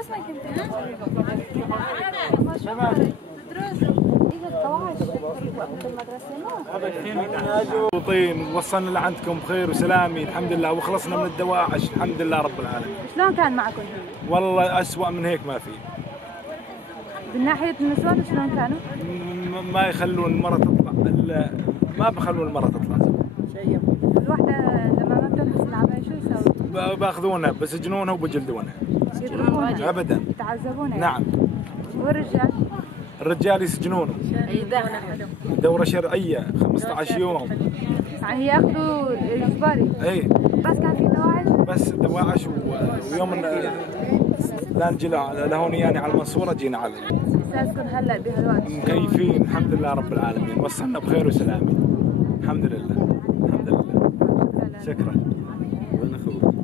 اسمك انت؟ ما شاء الله تدرس مبسوطين وصلنا لعندكم بخير وسلامي الحمد لله وخلصنا من الدواعش الحمد لله رب العالمين. شلون كان معكم؟ والله أسوأ من هيك ما في. من ناحية النسوان شلون كانوا؟ ما يخلون المرأة تطلع ما بخلون المرأة تطلع. الوحدة لما ما بتلبس العباية شو يسوي؟ باخذونها بسجنونها وبجلدونها. يضربونها؟ أبدا. يتعذبونها؟ نعم. والرجال؟ الرجال يسجنونه. دورة شرعية 15 يوم. يعني ياخذوا اجباري؟ اي. بس كان في دواعش؟ بس دواعش ويوم لا نجي لهون يعني على المنصورة جينا على. احساسكم هلا بهالوقت؟ مكيفين الحمد لله رب العالمين وصلنا بخير وسلامة. الحمد لله. الحمد لله. شكرا. وين اخوك؟